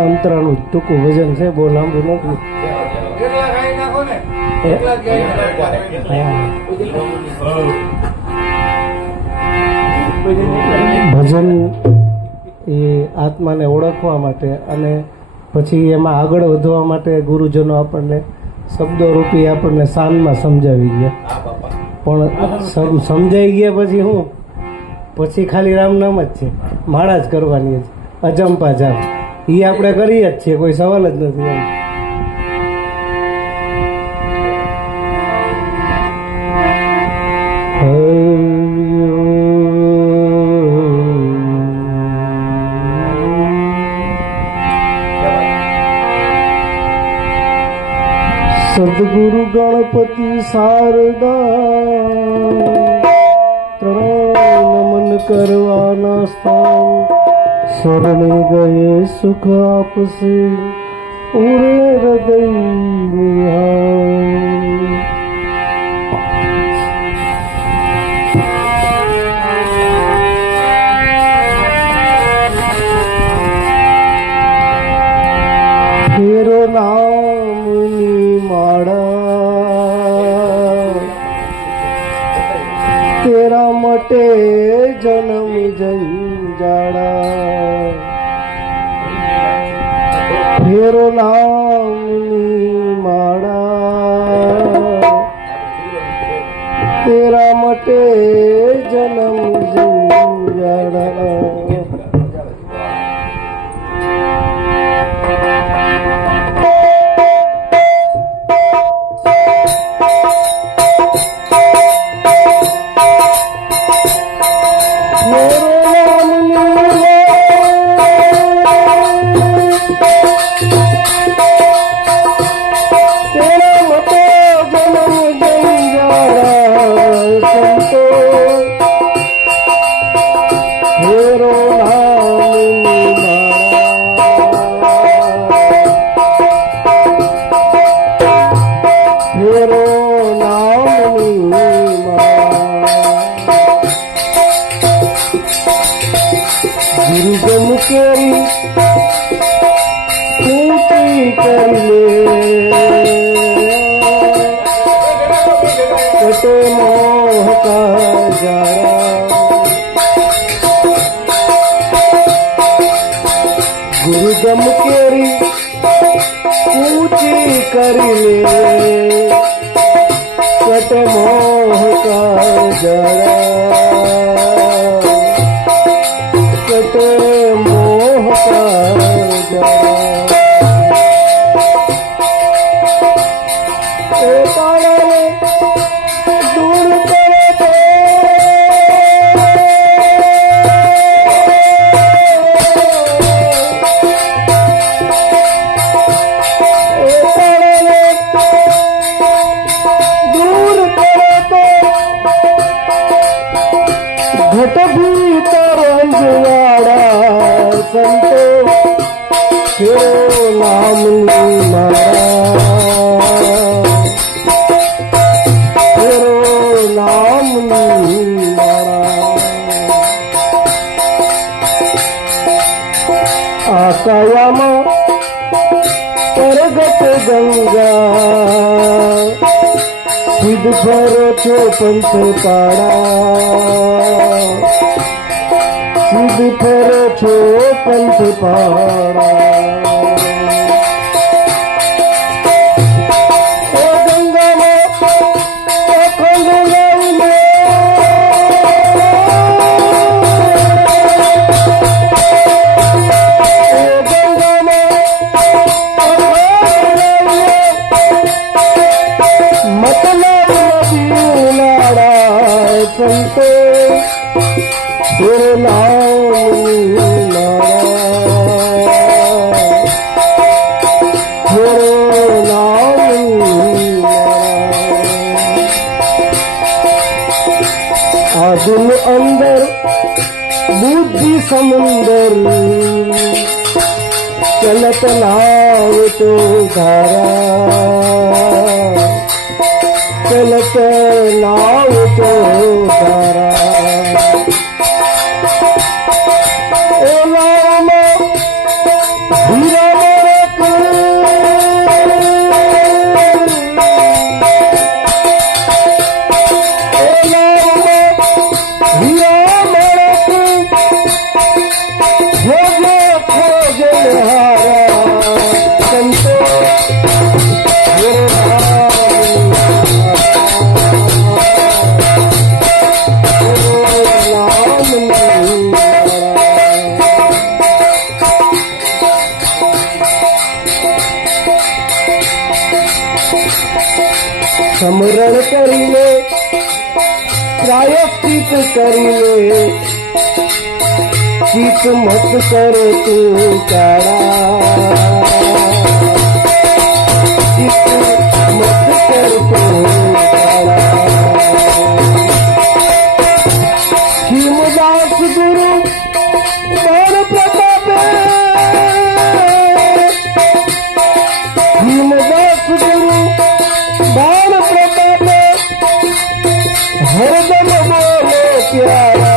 અંતરાનું ટૂંકું વજન છે, બહુ લાંબુ નથી. ભજન એ આત્માને ઓળખવા માટે અને પછી એમાં આગળ વધવા માટે ગુરુજનો આપણને શબ્દોરૂપી આપણને શાનમાં સમજાવી ગયા. પણ સમજાઈ ગયા પછી હું પછી ખાલી રામ નામ જ છે, માળા જ કરવાની જ, અજંપા જાપ એ આપણે કરીએ જ છીએ, કોઈ સવાલ જ નથી. સદગુરુ ગણપતિ શારદા ત્રણ નમન કરવાના સ્થાન, શરણે ગયે સુખ આપશે ઉરે હૃદય નિહાળ. તેરો નામની માળા, તેરા માટે જન્મ જંજાળા. તેરો નામની માળા, તેરા માટે જન્મ જંજાળા. ગુરુગમ કેરી ઊંચી કરી લે, કટ મોહ કા જરા, કટ મોહ કા જરા. એ પાળે દૂર કરે તો ઘટ ભીતર અંજવાડા, સંતો તેરો નામની માળા, તેરો નામની માળા. આ કાયામાં પ્રગટ ગંગા, સિદ્ધ ફરો છો પંથ પાડા, સિદ્ધ ફરો છો પંથ પાડા. ઓ ગંગામાં અખંડ લઈને, ઓ ગંગામાં અખંડ લઈને, મતલબ સંતો તેરો નામની માળા, તેરો નામની માળા. आदिम अंदर बुद्धि समुंदर चलत नाव तो धारा चलत नाव तो धारा समरण करिले प्रायश्चित करिले चित मत करो तू काड़ा चित मत कर तू काड़ा खीमदास गुरु बाण प्रतापे खीमदास गुरु बाण प्रतापे हरदम बोले प्यारा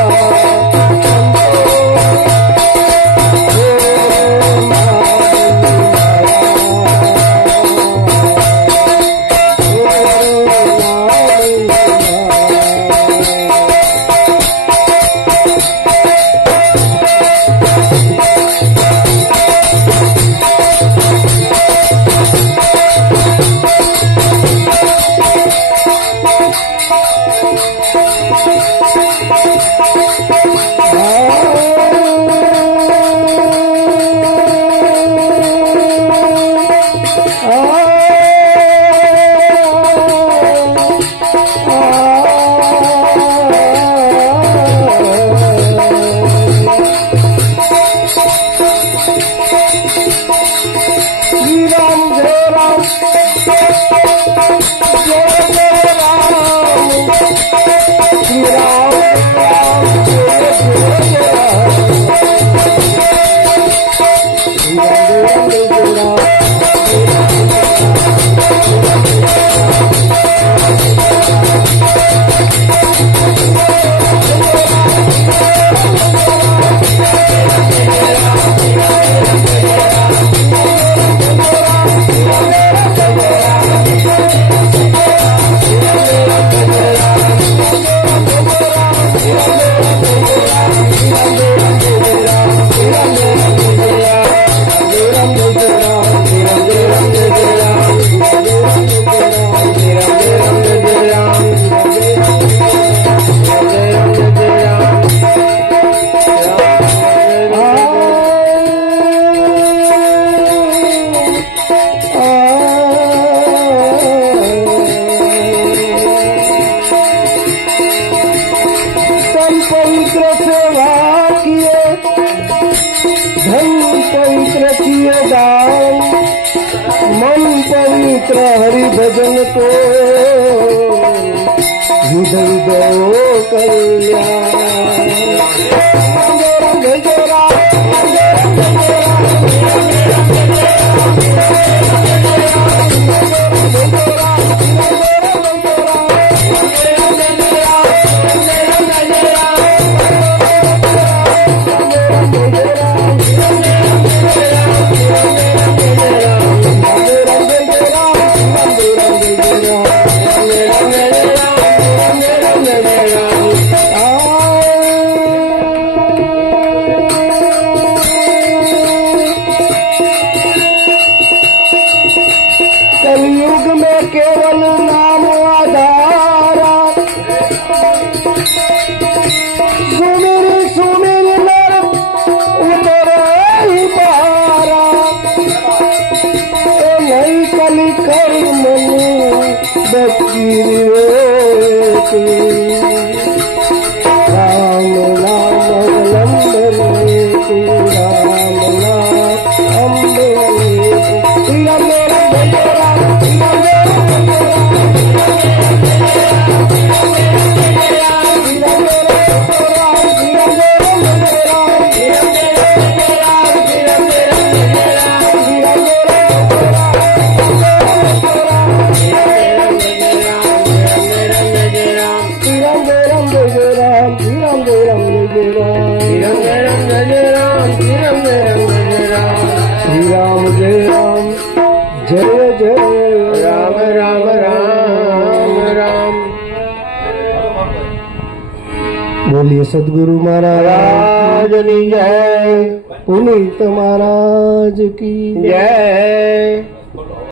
हरि भजन को हृदय दो कल्याण कलयुग में केवल नाम आधारा सुमिर सुमिर नर उतर ही पारा नहीं कली कर मनु बकीर राम नाम अवलंबन राम नाम अम्बे बोलिए सदगुरु महाराज ની જય, पुनीत महाराज की જય।